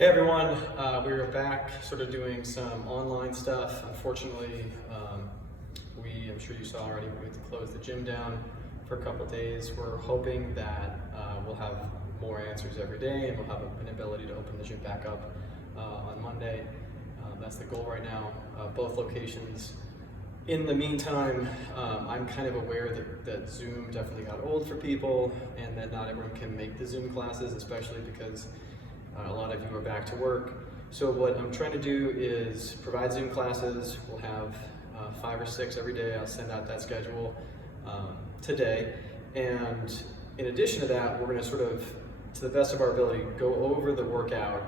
Hey everyone, we are back sort of doing some online stuff. Unfortunately, I'm sure you saw already, we had to close the gym down for a couple of days. We're hoping that we'll have more answers every day and we'll have an ability to open the gym back up on Monday. That's the goal right now, both locations. In the meantime, I'm kind of aware that Zoom definitely got old for people and that not everyone can make the Zoom classes, especially because a lot of you are back to work. So what I'm trying to do is provide Zoom classes. We'll have 5 or 6 every day. I'll send out that schedule today. And in addition to that, we're going to sort of, to the best of our ability, go over the workout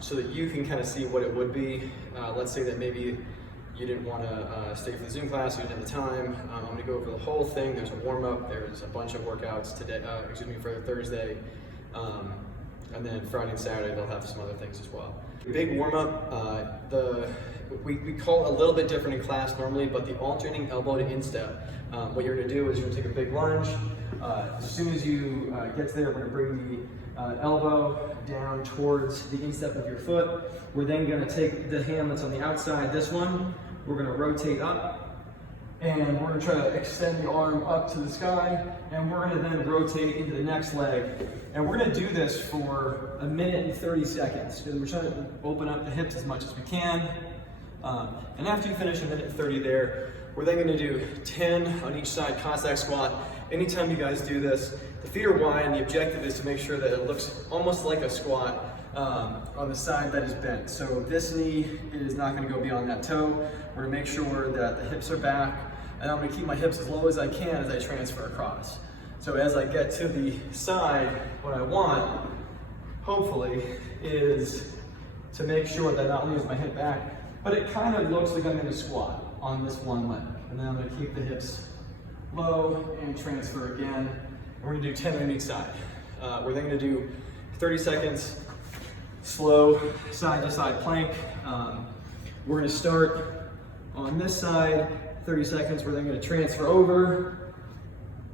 so that you can kind of see what it would be. Let's say that maybe you didn't want to stay for the Zoom class, you didn't have the time. I'm going to go over the whole thing. There's a warm-up, there's a bunch of workouts today, for Thursday. And then Friday and Saturday, they'll have some other things as well. Big warm-up, we call it a little bit different in class normally, but the alternating elbow to instep. What you're gonna do is you're gonna take a big lunge. As soon as you get there, we're gonna bring the elbow down towards the instep of your foot. We're then gonna take the hand that's on the outside, this one, we're gonna rotate up, and we're gonna try to extend the arm up to the sky, and we're gonna then rotate into the next leg. And we're gonna do this for 1 minute and 30 seconds. We're trying to open up the hips as much as we can. And after you finish 1 minute and 30 there, we're then gonna do 10 on each side Cossack squat. Anytime you guys do this, the feet are wide, and the objective is to make sure that it looks almost like a squat on the side that is bent. So this knee is not gonna go beyond that toe. We're gonna make sure that the hips are back, and I'm gonna keep my hips as low as I can as I transfer across. So as I get to the side, what I want, hopefully, is to make sure that not only is my hip back, but it kind of looks like I'm in a squat on this one leg. And then I'm gonna keep the hips low and transfer again. And we're gonna do 10 on each side. We're then gonna do 30 seconds, slow side to side plank. We're gonna start on this side, 30 seconds. We're then gonna transfer over.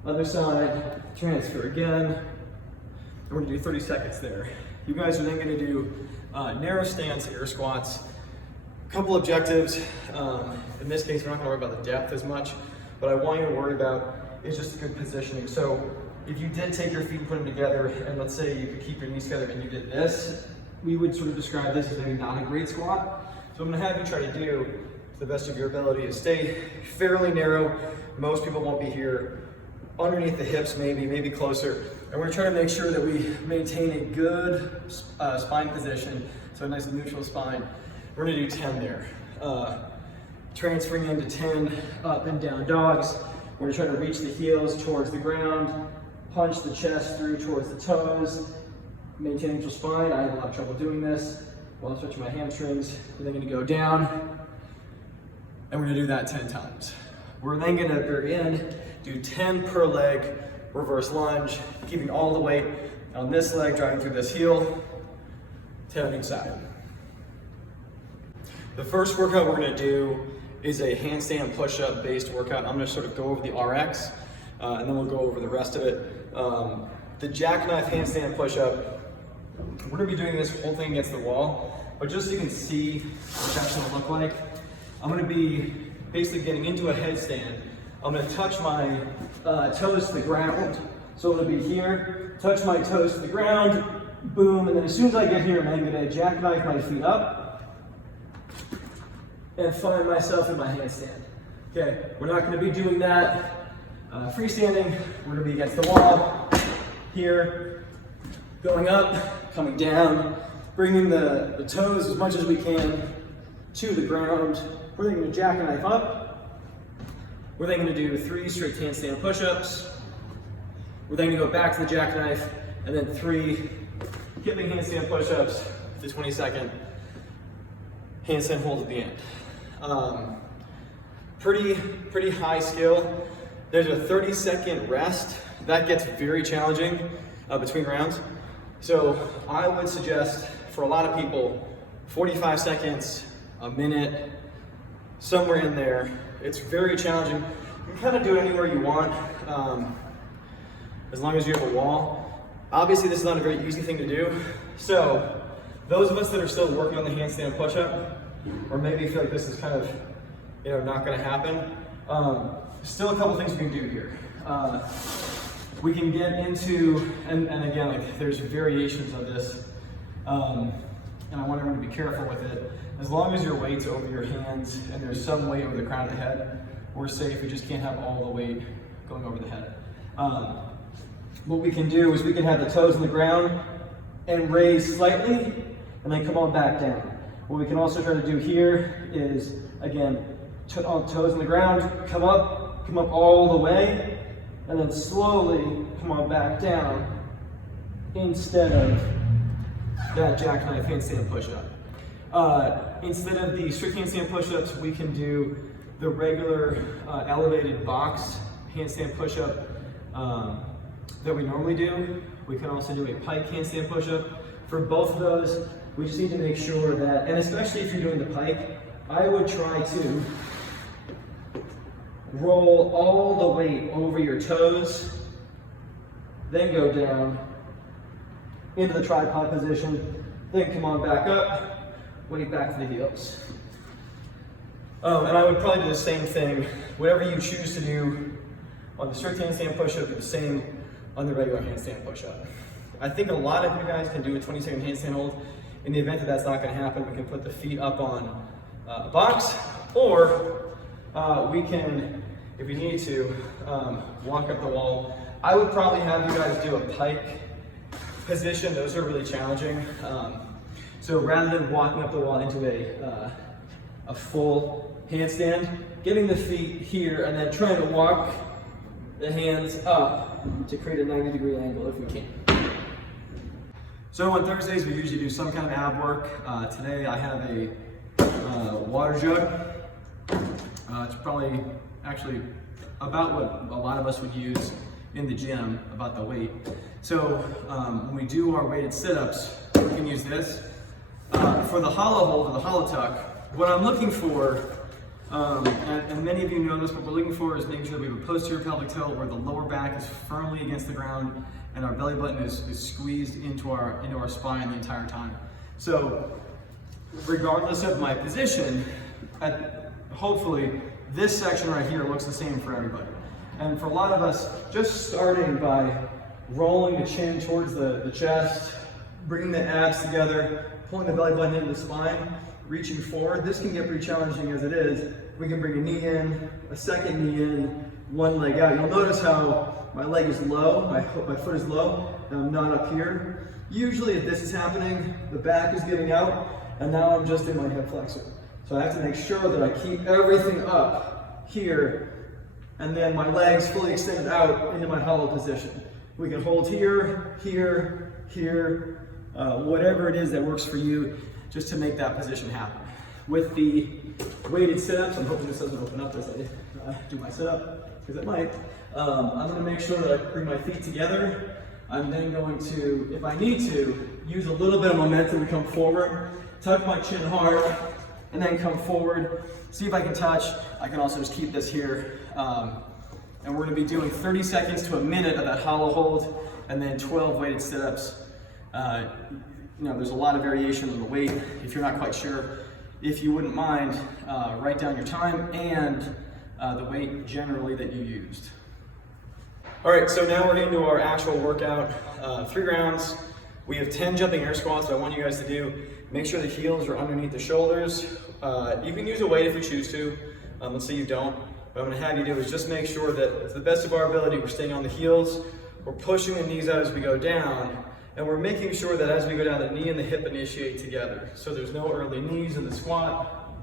Other side, transfer again. And we're gonna do 30 seconds there. You guys are then gonna do narrow stance air squats. A couple objectives. In this case, we're not gonna worry about the depth as much. What I want you to worry about is just good positioning. So if you did take your feet and put them together, and let's say you could keep your knees together and you did this, we would sort of describe this as maybe not a great squat. So I'm gonna have you try to do, to the best of your ability, is stay fairly narrow. Most people won't be here. Underneath the hips, maybe closer. And we're trying to make sure that we maintain a good spine position, so a nice neutral spine. We're gonna do 10 there. Transferring into 10 up and down dogs. We're gonna try to reach the heels towards the ground, punch the chest through towards the toes, maintain a neutral spine. I have a lot of trouble doing this while I'm stretching my hamstrings. We're then gonna go down, and we're gonna do that 10 times. We're then gonna very end, do 10 per leg, reverse lunge, keeping all the weight on this leg, driving through this heel, 10 on each side. The first workout we're gonna do is a handstand push-up based workout. I'm gonna sort of go over the RX, and then we'll go over the rest of it. The jackknife handstand push-up, we're gonna be doing this whole thing against the wall, but just so you can see what that's gonna look like, I'm gonna be basically getting into a headstand. I'm gonna touch my toes to the ground. So I'm gonna be here, touch my toes to the ground, boom, and then as soon as I get here, I'm gonna jackknife my feet up and find myself in my handstand. Okay, we're not gonna be doing that freestanding. We're gonna be against the wall, here, going up, coming down, bringing the toes as much as we can to the ground. We're then gonna jackknife up. We're then gonna do 3 straight handstand push-ups. We're then gonna go back to the jackknife, and then 3 hipping handstand push-ups, the 20-second handstand hold at the end. Pretty high skill. There's a 30-second rest. That gets very challenging between rounds. So I would suggest, for a lot of people, 45 seconds, a minute, somewhere in there. It's very challenging. You can kind of do it anywhere you want, as long as you have a wall. Obviously, this is not a very easy thing to do. So Those of us that are still working on the handstand push-up, or maybe feel like this is kind of, not gonna happen, still a couple things we can do here. We can get into, and again, like there's variations of this, and I want everyone to be careful with it. As long as your weight's over your hands and there's some weight over the crown of the head, we're safe. We just can't have all the weight going over the head. What we can do is we can have the toes on the ground and raise slightly and then come on back down. What we can also try to do here is, again, toes on the ground, come up all the way, and then slowly come on back down instead of that jackknife handstand push-up. Instead of the strict handstand push-ups, we can do the regular elevated box handstand push-up that we normally do. We can also do a pike handstand push-up. For both of those, we just need to make sure that, and especially if you're doing the pike, I would try to roll all the weight over your toes, then go down into the tripod position, then come on back up, weight back to the heels. And I would probably do the same thing, whatever you choose to do on the strict handstand push-up, do the same on the regular handstand push-up. I think a lot of you guys can do a 20-second handstand hold. In the event that that's not going to happen, we can put the feet up on a box, or we can, if we need to, walk up the wall. I would probably have you guys do a pike position. Those are really challenging. So rather than walking up the wall into a full handstand, getting the feet here and then trying to walk the hands up to create a 90-degree angle if we can. So on Thursdays, we usually do some kind of ab work. Today I have a water jug. It's probably actually about what a lot of us would use in the gym, about the weight. So when we do our weighted sit-ups, we can use this. For the hollow hold or the hollow tuck, what I'm looking for, and many of you know this, what we're looking for is making sure that we have a posterior pelvic tilt where the lower back is firmly against the ground and our belly button is squeezed into our spine the entire time. So regardless of my position, hopefully this section right here looks the same for everybody. And for a lot of us, just starting by rolling the chin towards the chest, bringing the abs together, pulling the belly button into the spine, reaching forward. This can get pretty challenging as it is. We can bring a knee in, a second knee in, one leg out. You'll notice how my leg is low, my foot is low, and I'm not up here. Usually if this is happening, the back is giving out, and now I'm just in my hip flexor. So I have to make sure that I keep everything up here, and then my legs fully extended out into my hollow position. We can hold here, here, here, whatever it is that works for you, just to make that position happen. With the weighted sit-ups, I'm hoping this doesn't open up as I do my sit-up, because it might. I'm going to make sure that I bring my feet together. I'm then going to, if I need to, use a little bit of momentum to come forward, tuck my chin hard, and then come forward. See if I can touch. I can also just keep this here. And we're going to be doing 30 seconds to a minute of that hollow hold, and then 12 weighted sit-ups. There's a lot of variation in the weight. If you're not quite sure, if you wouldn't mind, write down your time and the weight generally that you used. All right, so now we're into our actual workout. 3 rounds. We have 10 jumping air squats that I want you guys to do. Make sure the heels are underneath the shoulders. You can use a weight if you choose to. Let's say you don't. What I'm gonna have you do is just make sure that to the best of our ability, we're staying on the heels, we're pushing the knees out as we go down, and we're making sure that as we go down, the knee and the hip initiate together. So there's no early knees in the squat.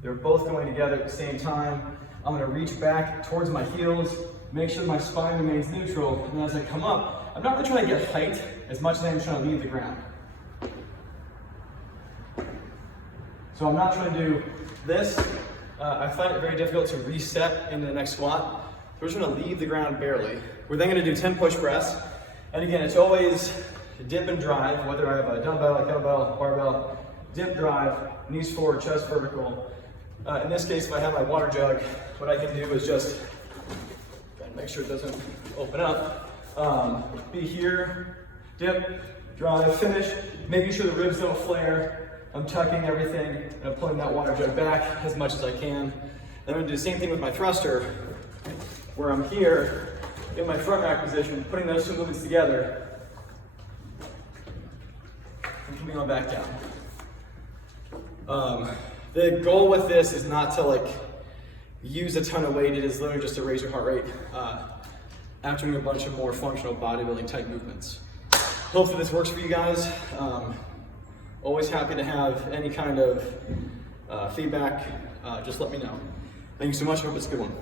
They're both going together at the same time. I'm gonna reach back towards my heels, make sure my spine remains neutral, and as I come up, I'm not really trying to get height as much as I'm trying to leave the ground. So I'm not trying to do this. I find it very difficult to reset into the next squat. We're just gonna leave the ground barely. We're then gonna do 10 push press. And again, it's always dip and drive, whether I have a dumbbell, a kettlebell, barbell, dip, drive, knees forward, chest vertical. In this case, if I have my water jug, what I can do is just make sure it doesn't open up. Be here, dip, drive, finish, making sure the ribs don't flare. I'm tucking everything, and I'm pulling that water jug back as much as I can. Then I'm gonna do the same thing with my thruster, where I'm here in my front rack position, putting those two movements together, and coming on back down. The goal with this is not to like use a ton of weight. It is literally just to raise your heart rate after doing a bunch of more functional bodybuilding type movements. Hopefully this works for you guys. Always happy to have any kind of feedback. Just let me know. Thank you so much. I hope it's a good one.